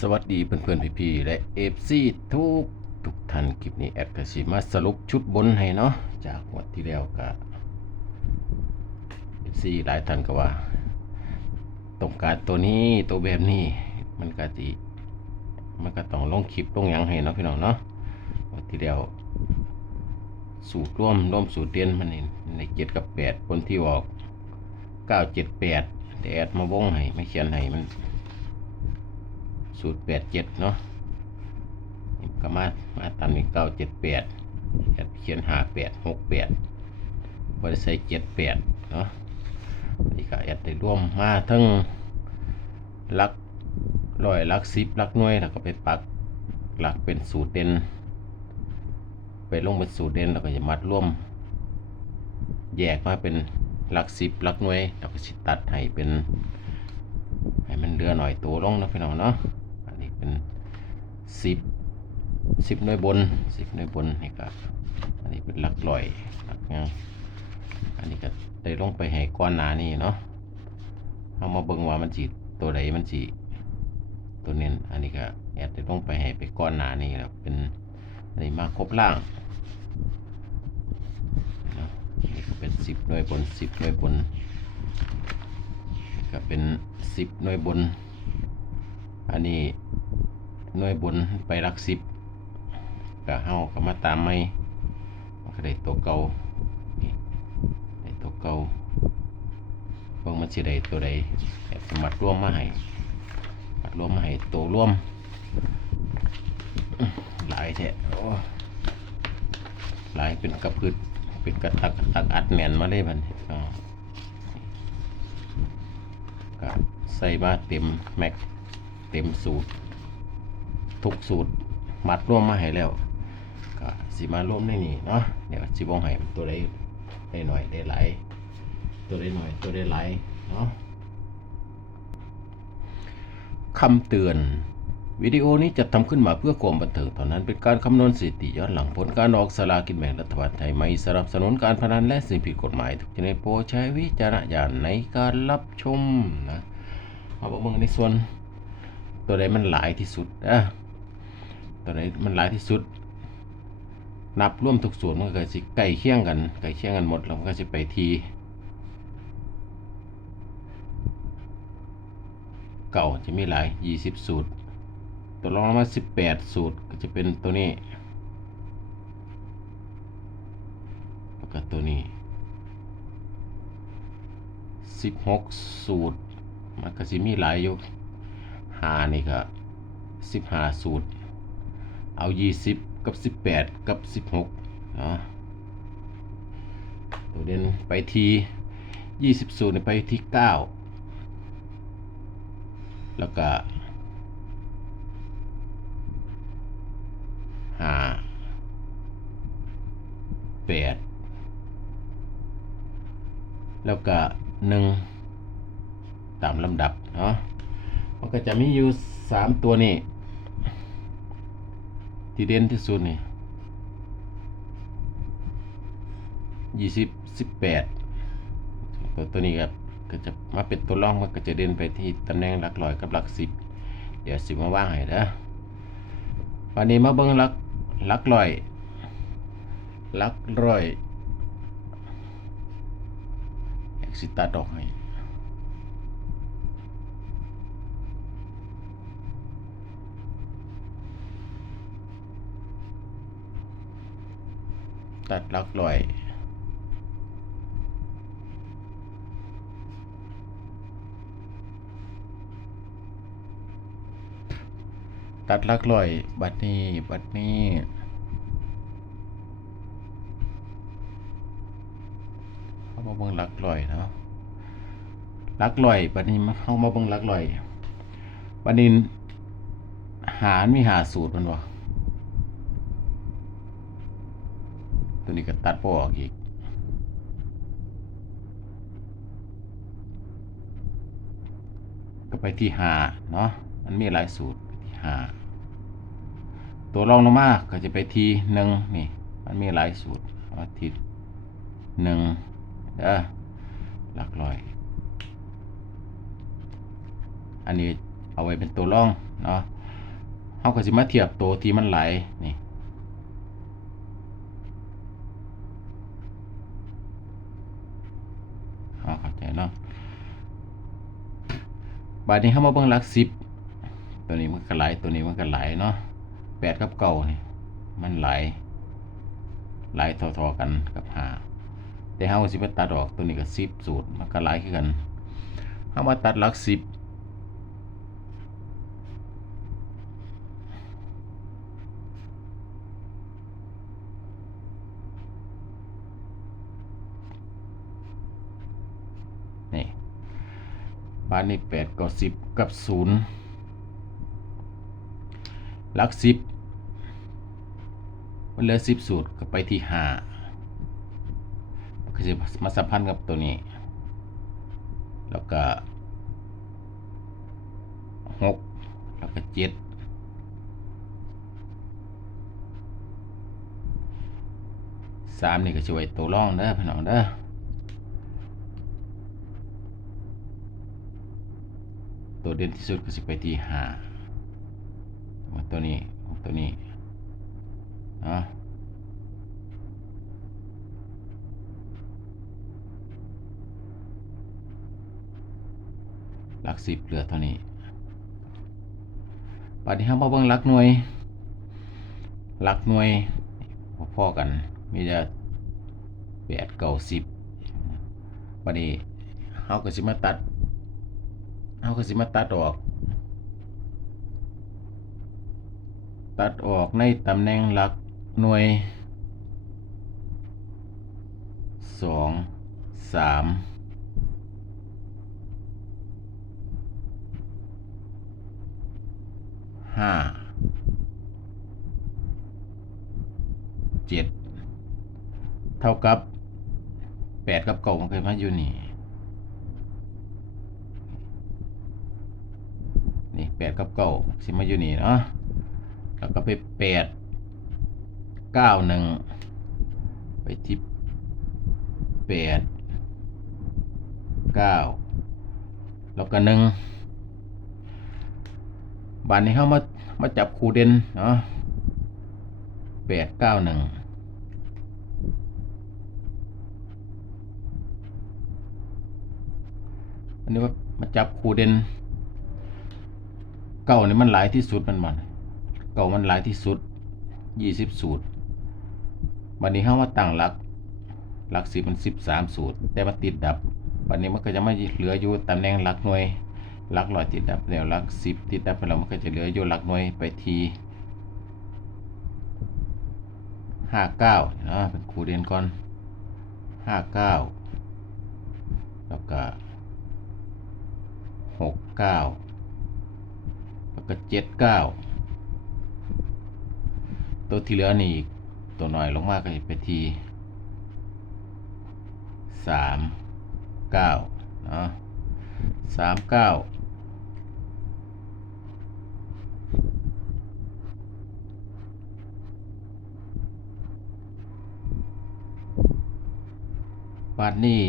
สวัสดีเพื่อนๆพี่ๆและเอฟซีทุกทุกท่านคลิปนี้แอดกสิมาสรุปชุดบนให้เนาะจากงวันที่แล้วก็เอฟซีหลายท่านก็ว่าต้องการตัวนี้ตัวแบบนี้มันก็จีมันก็ต้องลงคลิปลงยังให้เนาะพี่น้องเนาะงวันที่แล้วสูตรร่วมร่วมสูตรเด่นมันนี่ในเจ็ดกับแปดบนที่ออกเก้าเจ็ดแปดแต่แอดมาวงให้ไม่เขียนให้มัน สูตรแปดเจ็ดเนาะก็มา มาตามนี้เก้าเจ็ดแปดเขียนหาแปดหกแปดบริษัทเจ็ดแปดเนาะนี่ก็แอดได้ร่วมมาทั้งลักร้อยลักสิบลักหน่วยแล้วก็ไปปักหลักเป็นสูตรเด่น ไปลงเป็นสูตรเด่นแล้วก็จะมัดร่วม แยกมาเป็นหลักสิบหลักหน่วยแล้วก็สิตัดให้เป็น ให้มันเรือหน่อยตัวลงนะพี่น้องเนาะ เป็นสิบสิบหน่วยบนสิบหน่วยบนนี่ก็อันนี้เป็นหลักลอยหลักยังอันนี้ก็ได้ลงไปให้ก้อนหนานี่เนาะเอามาเบิ่งว่ามันจีตัวใดมันจีตัวเน้นอันนี้ก็แอดได้ลงไปให้ไปก้อนหนานี่แล้วเป็นอันนี้มาครบล่างนะนี่ก็เป็นสิบหน่วยบนสิบหน่วยบนก็เป็นสิบหน่วยบน อันนี้หน่วยบนไปรักสิบก็เฮาก็มาตามไม่ก็ได้ตัวเก่านี่ได้ตัวเก่าเบิ่งมันสิได้ตัวใดแอบมัดรวมมาให้มัดรวมมาให้ตัวรวม หลายแท้หลายเป็นกระพืดเป็นกระตักกระตักอัดแน่นมาเลยบันก็ใส่มาเต็มแม็ก เต็มสูตร ทุกสูตรมัดร่วมมาให้แล้วก็สิมาร่วมในนี่เนาะเดี๋ยวสิบองให้ตัวใดได้หน่อยได้หลายตัวได้หน่อยตัวได้หลายเนาะคำเตือนวิดีโอนี้จะทำขึ้นมาเพื่อความบันเทิงเท่านั้นเป็นการคำนวณสถิติย้อนหลังผลการออกสลากินแบ่งรัฐบาลไทยไม่สนับสนุนการพนันและสิ่งผิดกฎหมายทุกชนิดโปรดใช้วิจารณญาณในการรับชมนะเอาบอกมึงในส่วน ตัวใดมันหลายที่สุดนะตัวใดมันหลายที่สุด นับร่วมทุกส่วนมันก็สิใกล้เคียงกันใกล้เคียงกันหมดแล้วมันก็จะไปทีเก่าจะมีหลายยี่สิบสูตร ตัวรองมาสิบแปดสูตรก็จะเป็นตัวนี้แล้วก็ตัวนี้สิบหกสูตรมันก็จะมีหลายอยู่านี่ก็สิบห้าสูตร เอายี่สิบกับสิบแปดกับสิบหกเนาะตัวเด่นไปทียี่สิบสูตรไปที่เก้าแล้วก็ห้าแปดแล้วก็หนึ่งตามลำดับเนาะ มันก็จะมีอยู่สามตัวนี่ที่เด่นที่สุดนี่ยี่สิบสิบแปดตัวตัวนี้ครับก็จะมาเป็นตัวรองมันก็จะเด่นไปที่ตำแหน่งหลักร้อยกับหลักสิบเดี๋ยวสิมาว่างให้นะวันนี้มาเบิ่งลักลักลอยลักร้อยเอ็กซิตาดอกให้ ตัดลักลอย ตัดลักลอย บัดนี้ บัดนี้เข้ามาเบิ่งลักลอยเนาะลักลอย บัดนี้มาเข้ามาเบิ่งลักลอย บัดนี้หารมีหาสูตรมันบ่ ตัวนี้ก็ตัดบ่ออกอีกก็ไปที่หาเนาะมันมีหลายสูตรที่หาตัวรองลงมาก็จะไปที่หนึ่งนี่มันมีหลายสูตรอาทีหนึ่งเด้อหลักร้อย อันนี้เอาไว้เป็นตัวรองเนาะเขาก็สิมาเทียบตัวที่มันไหลนี่ บ้านาะบาดนี้เข้ามาเบิ่งหลักสิบตัวนี้มันก็ไหลตัวนี้มันก็ไหลเนาะแปดกับเก้านี่มันไหลไหลทอๆกันกับหาแต่เฮาสิมาตัดออกตัวนี้ก็สิบสูตรมันก็ไหลขึ้นกันเฮามาตัดหลักสิบ นี่านนี้แปดกับสิบกับศูนย์ลักสิบมันเหลือสิบสูตรก็ไปที่ห้าก็จะมาสัมพันธ์กับตัวนี้ แล้วก็หกแล้วก็เจ็ดสามนี่ก็ช่วยตัวร่องเด้อพี่น้องเด้อ ตัวเด่นที่สุดก็สิไปที่ห้าตัวนี้ตัวนี้เนาะหลักสิบเหลือเท่านี้ปัจจุบันมาเบิ่งหลักหน่วย หลักหน่วยพอๆกัน มีแต่แปดเก้าสิบวันนี้เขาก็สิมาตัด เอาก็สิมาตัดออก ตัดออกในตำแหน่งหลักหน่วยสองสามห้าเจ็ดเท่ากับแปดกับเก้ามันเคยมาอยู่นี่ นี่ แปดกับเก้าสิมาอยู่นี่เนาะแล้วก็ไปแปดเก้าหนึ่งไปที่แปดเก้าแล้วก็หนึ่งบานนี้เข้ามามาจับคูเด่นเนาะแปดเก้าหนึ่งอันนี้ว่ามาจับคูเด่น เก่านี่มันหลายที่สุดมันมันเก่ามันหลายที่สุดยี่สิบสูตรวันนี้เข้ามาตั้งหลักหลักสิบมันสิบสามสูตร แต่มันติดดับวันนี้มันก็จะไม่เหลืออยู่ตำแหน่งหลักหน่วยหลักร้อยติดดับแล้วหลักสิบติดดับไปแล้วมันก็จะเหลืออยู่หลักหน่วยไปทีห้าเก้านะเป็นครูเรียนก่อนห้าเก้าแล้วก็หกเก้า ก็เจ็ดเก้าตัวที่เหลือนี่ตัวหน่อยลงมากก็จะไปทีสามเก้าเนาะสามเก้าบาทนี่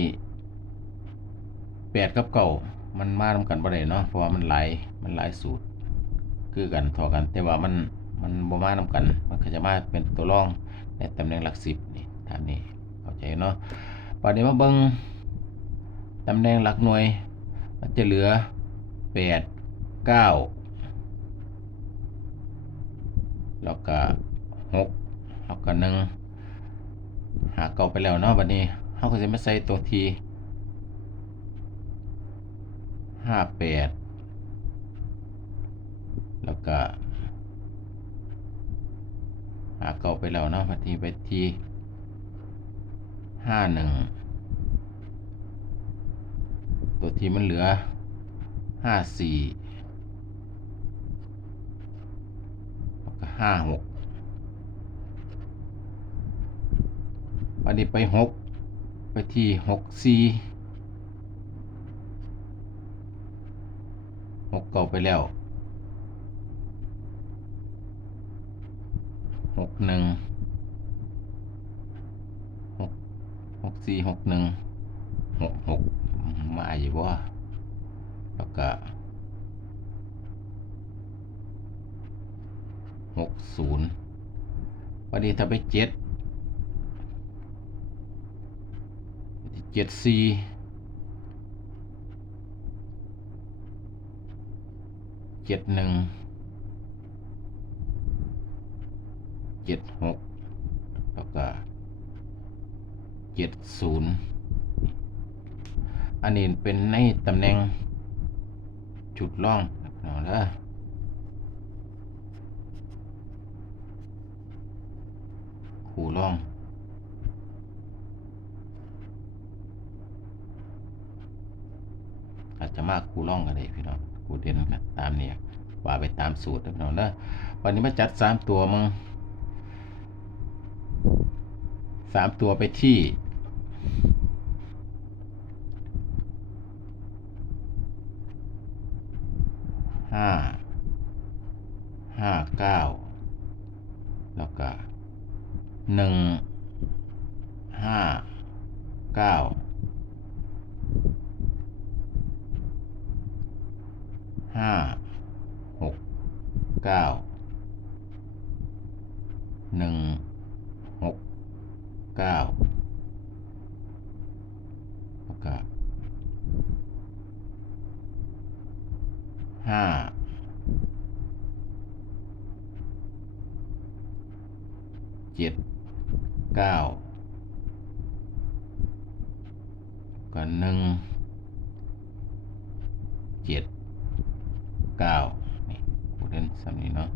แปดกับเก่ามันมาทำกันบ่ได้เนาะเพราะว่ามันหลายมันหลายสูตร คือกันทอกัน แต่ว่ามันมันบ่มาทำกัน มันก็จะมาเป็นตัวรองในตำแหน่งหลักสิบนี่ตามนี้เข้าใจเนาะบาดนี้มาเบิ่งตำแหน่งหลักหน่วย มันจะเหลือแปดเก้าแล้วก็หกแล้วก็หนึ่งหาเก่าไปแล้วเนาะบัดนี้เขาก็จะมาใส่ตัวทีห้าแปด แล้วก็หาเก่าไปแล้วเนาะบัดนี้ไปทีห้าหนึ่งตัวทีมันเหลือห้าสี่แล้วก็ห้าหกวันนี้ไปหกไปที่หกสี่หกเก่าไปแล้ว หกหนึ่งหกหกสี่หกหนึ่งหกหกมาอยู่บ่แล้วก็หกศูนย์วันนี้ถ้าไปเจ็ดเจ็ดสี่เจ็ดหนึ่ง เจ็ดหกแล้วก็เจ็ดศูนย์อันนี้เป็นในตำแหน่งจุดล่องเอาละคู่ล่องอาจจะมากคู่ล่องกันเลยพี่น้องคู่เด่นกันตามเนี่ยว่าไปตามสูตรนะพี่น้องนะวันนี้มาจัดสามตัวมึง สามตัวไปที่ห้าห้าเก้าแล้วก็หนึ่งห้าเก้าหกเก้าหนึ่งหกเก้าแล้วก็ห้า เจ็ดเก้าก็หนึ่งเจ็ดเก้านี่คูเด่นสามนี้เนาะ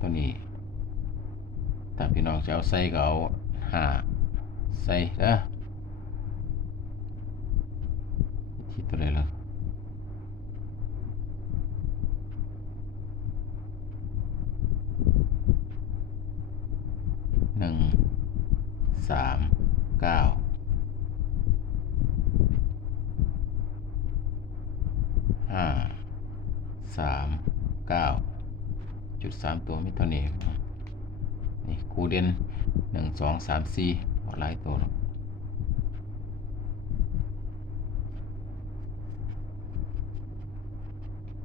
ตัวนี้ถ้าพี่น้องจะเอาใส่ก็เอาห้าใส่เด้อที่ตัวไหนล่ะหนึ่งสามเก้า ห้าสามเก้าจุด สามตัวมิเท่านี้นี่คูเด่นหนึ่งสองสามสี่หลายตัวเนาะ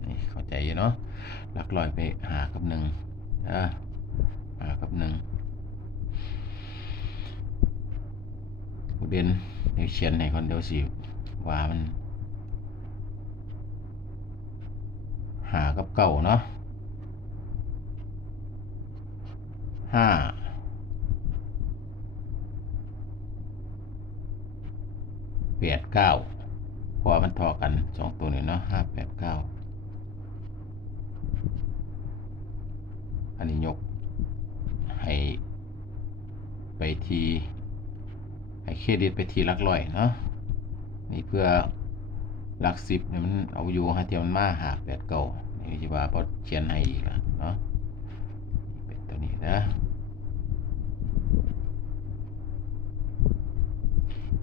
นี่เข้าใจอยู่เนาะหลักลอยไปหากับหนึ่งอ่าหากับหนึ่งคูเด่นเดี๋ยวเขียนให้คนเดียวสิว่ามันหากับเก่าเนาะ ห้าแปดเก้าพราะว่ามันทอกันสองตัวนี้เนาะห้าแปดเก้าอันนี้ยกให้ไปทีให้เครดิตไปทีลักร้อยเนาะนี่เพื่อลักสิบเนี่ยมันเอาอยู่ฮะเทียมมันมาหาแปดเก่านี่ที่ว่าพอเขียนให้อีกแล้วเนาะเป็นตัวนี้นะ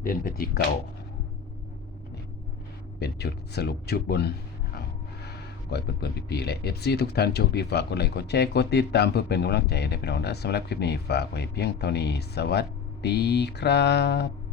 เด่นไปที่เก่า เป็นชุดสรุปชุดบนก่อยเปิดๆปีๆเลย FC ทุกท่านโชคดีฝากกดไลค์กดแชร์กดติดตามเพื่อเป็นกำลังใจให้ได้พี่น้องนะสำหรับคลิปนี้ฝากไว้เพียงเท่านี้ สวัสดีครับ